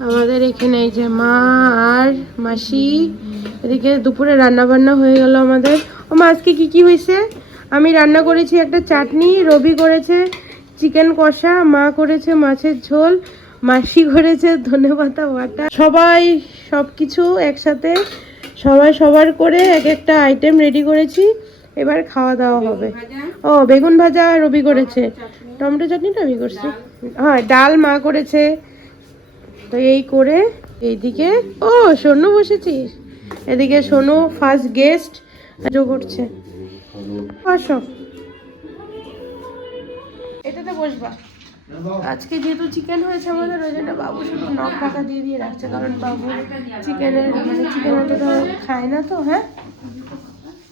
আমাদের এখানে এই যে মা আর মাসি এদিকে দুপুরে রান্না বান্না হয়ে গেল আমাদের। ও মা আজকে কি কি হয়েছে? আমি রান্না করেছি একটা চাটনি রবি করেছে চিকেন কষা মা করেছে মাছের ঝোল মাসি করেছে ধনেপাতা বাটা। সবাই সব কিছু একসাথে সবাই সবার করে এক একটা আইটেম রেডি করেছি। এবার খাওয়া দাওয়া হবে। ও বেগুন ভাজা রবি করেছে। টমেটো চাটনিটা আমি করছি। হ্যাঁ ডাল মা করেছে। তো এই করে এইদিকে ও সোনু বসেছিস? এদিকে সোনু ফার্স্ট গেস্ট করছে। বসো। এটাতে বসবা। আজকে যেহেতু চিকেন হয়েছে আমাদের ওই জন্য বাবু শুধু নখ ঢাকা দিয়ে দিয়ে রাখছে কারণ বাবু চিকেনের মানে চিকেন অতটা খায় না তো হ্যাঁ?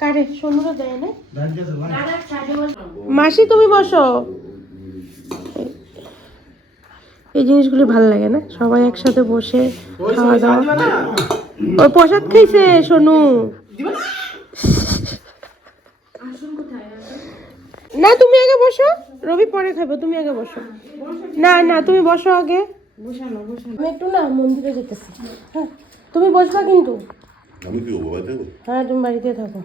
কারে? সোনুরা দেয় না? মাসি তুমি বসো। এই জিনিসগুলি ভালো লাগে না? সবাই একসাথে বসে খাওয়া দাওয়া ও প্রসাদ খাইছে সোনু। না তুমি আগে বসো। রবি পরে খাব তুমি আগে বসো। না না তুমি বসো আগে। আমি একটু না মন্দিরে যেতেছি। হ্যাঁ তুমি বসবা কিন্তু। আমি কি? হ্যাঁ তুমি বাড়িতে থাকো।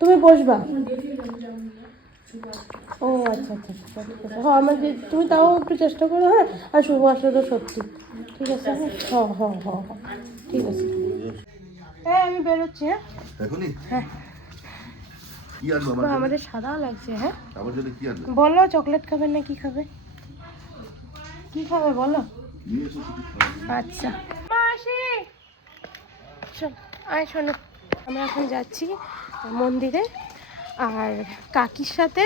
তুমি বসবা। ও আচ্ছা আচ্ছা আচ্ছা, ঠিক আছে। হ্যাঁ আমার তুমি তাও একটু চেষ্টা করো হ্যাঁ? আর শুভ আসলে সত্যি। ঠিক আছে হ্যাঁ? হ্যাঁ হ্যাঁ হ্যাঁ ঠিক আছে। হ্যাঁ আমি বেরোচ্ছি হ্যাঁ? এখনই? হ্যাঁ? আমাদের সাদা লাগছে হ্যাঁ? আমার জন্য কি আনব? বলো চকলেট খাবে না কি খাবে? কি খাবে বলো? আচ্ছা। মাসি! চল আয় শোনো। আমরা এখন যাচ্ছি মন্দিরে। আর কাকির সাথে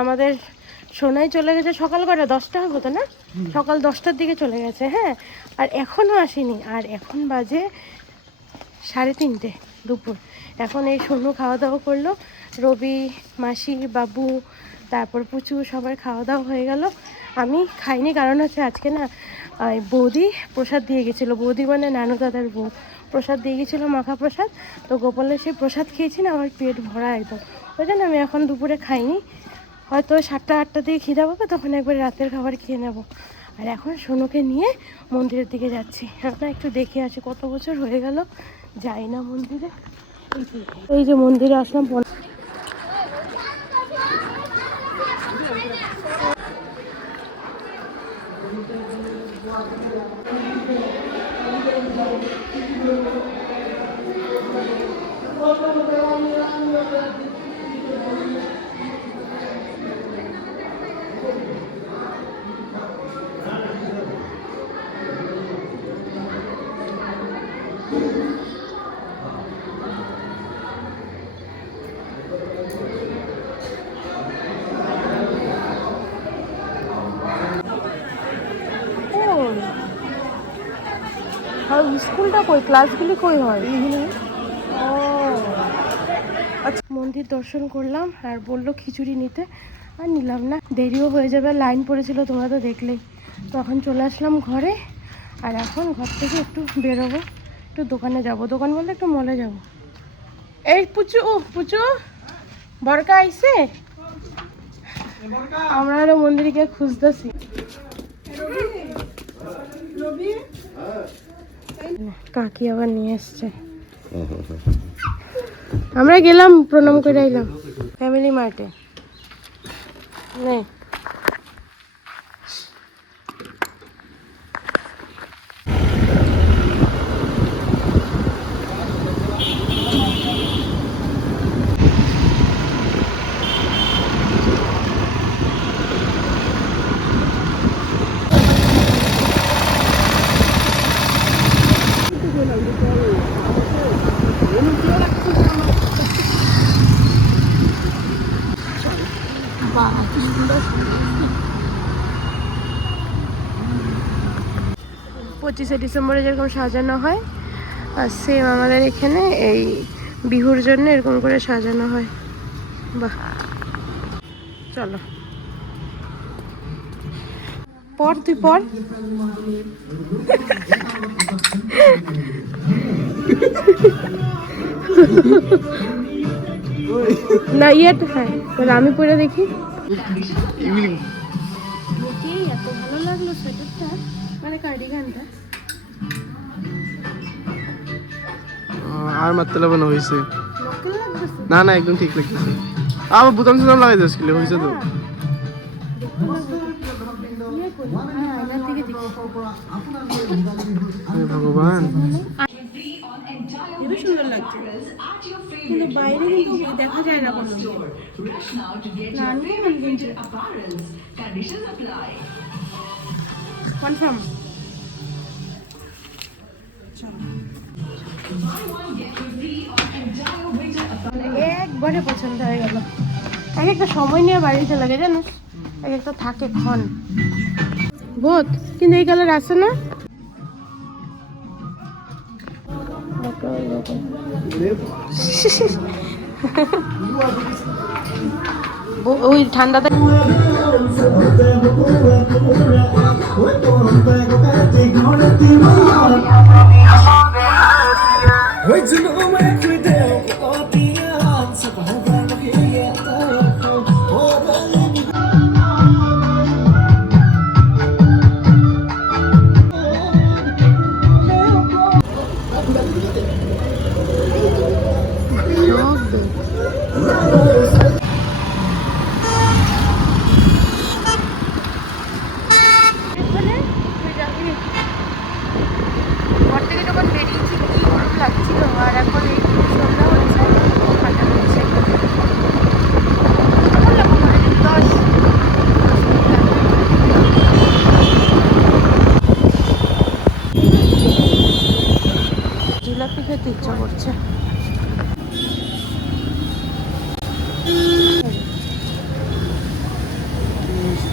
আমাদের সোনাই চলে গেছে সকাল কটা? দশটা হবে তো না? সকাল দশটার দিকে চলে গেছে হ্যাঁ? আর এখনও আসেনি। আর এখন বাজে সাড়ে তিনটে দুপুর। এখন এই সোনু খাওয়া দাওয়া করল রবি মাসি বাবু তারপর পুচু সবার খাওয়া দাওয়া হয়ে গেল। আমি খাইনি কারণ হচ্ছে আজকে না বৌদি প্রসাদ দিয়ে গেছিল। বৌদি মানে নানু দাদার বউ। প্রসাদ দিয়ে গেছিল মাখা প্রসাদ। তো গোপালের সেই প্রসাদ খেয়েছি না আমার পেট ভরা একদম। ওই জন্য আমি এখন দুপুরে খাইনি। হয়তো সাতটা, আটটা দিকে খিদা পাবে, তখন একবার রাতের খাবার খেয়ে নেব। আর এখন সোনুকে নিয়ে মন্দিরের দিকে যাচ্ছি। আমরা একটু দেখে আসি, কত বছর হয়ে গেল যাই না মন্দিরে। এই যে- মন্দিরে আসলাম পন- ও স্কুলটা কই? ক্লাসগুলি কই হয়? ও। আচ্ছা মন্দির দর্শন করলাম আর বলল খিচুড়ি নিতে। আর নিলাম না। দেরিও হয়ে যাবে লাইন পড়েছিল তোমরা তো দেখলেই। তখন চলে আসলাম ঘরে। আর এখন ঘর থেকে একটু বেরোবো। একটু দোকানে যাব। দোকান বলতে একটু মলে যাব। এই পুচু পুচু বরকা আইছে? আমরা আরও মন্দিরকে খুঁজতেছি। কাকি আবার নিয়ে এসছে। আমরা গেলাম প্রণাম করে আইলাম। ফ্যামিলি মার্টে নে পঁচিশে ডিসেম্বরে যেরকম সাজানো হয়, আর সেম আমাদের এখানে এই বিহুর জন্য এরকম করে সাজানো হয়। বাহ। চলো। পর, তুই পর। না ইয়েটা হ্যাঁ তাহলে আমি পরে দেখি এত ভালো লাগল সোয়েটারটা মানে না না একদম ঠিক লাগতেছে আবার বুতাম সুতাম লাগাই দিস কিলো হয়েছে তো ভগবান কিন্তু বাইরে কিন্তু দেখা যায় না কোনো কনফার্ম একবারে পছন্দ হয়ে গেল। এক একটা সময় নিয়ে বাড়িতে লাগে, জানিস? এক একটা থাকে ক্ষণ। বোধ, কিন্তু এই কালার আছে না? ওই ঠান্ডাতে এখানে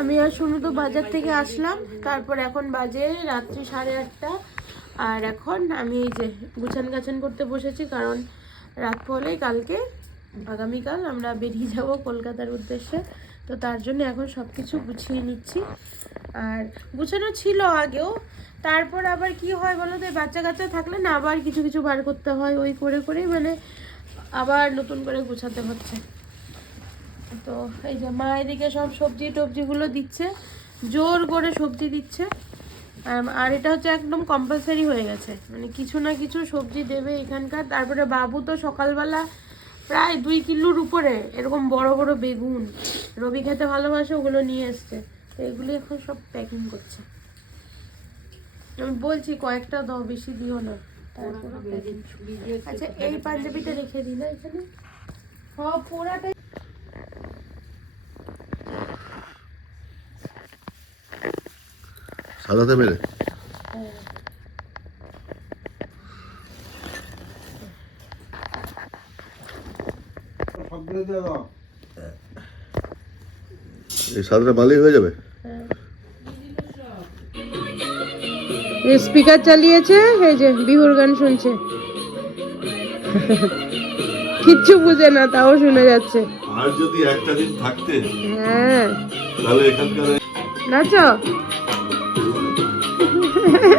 আমি আর শুনু তো বাজার থেকে আসলাম, তারপর এখন বাজে রাত্রি সাড়ে আটটা। আর এখন আমি এই যে গুছান গাছান করতে বসেছি, কারণ রাত পহলেই কালকে, আগামীকাল আমরা বেরিয়ে যাব কলকাতার উদ্দেশ্যে। তো তার জন্য এখন সব কিছু গুছিয়ে নিচ্ছি। আর গুছানো ছিল আগেও, তারপর আবার কি হয় বলো তো বাচ্চা কাচ্চা থাকলে না আবার কিছু কিছু বার করতে হয়, ওই করে করেই মানে আবার নতুন করে গুছাতে হচ্ছে। তো এই যে মা এদিকে সব সবজি টবজিগুলো দিচ্ছে জোর করে সবজি দিচ্ছে। আর এটা হচ্ছে একদম কম্পালসারি হয়ে গেছে। মানে কিছু না কিছু সবজি দেবে এখানকার। তারপরে বাবু তো সকালবেলা প্রায় দুই কিলোর উপরে এরকম বড় বড় বেগুন রবি খেতে ভালোবাসে ওগুলো নিয়ে এসছে। তো এগুলি এখন সব প্যাকিং করছে। আমি বলছি কয়েকটা দাও বেশি দিও না। তারপরে আচ্ছা এই পাঞ্জাবিটা রেখে দিই না এখানে? হ্যাঁ পোড়াটা সাদাতে মেরে এই সাদাটা মালিক হয়ে যাবে? স্পিকার চালিয়েছে এই যে বিহুর গান শুনছে। কিচ্ছু বুঝে না তাও শুনে যাচ্ছে। আর যদি একটা দিন থাকতে হ্যাঁ। তাহলে এখানকার নাচ।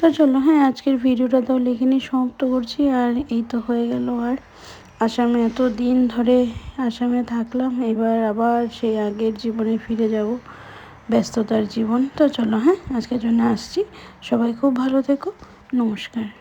তো চলো হ্যাঁ আজকের ভিডিওটা তাহলে এখানেই সমাপ্ত করছি আর এই তো হয়ে গেল আর। আসামে এত দিন ধরে আসামে থাকলাম, এবার আবার সেই আগের জীবনে ফিরে যাব, ব্যস্ততার জীবন। তো চলো হ্যাঁ আজকের জন্য আসছি। সবাই খুব ভালো থেকো, নমস্কার।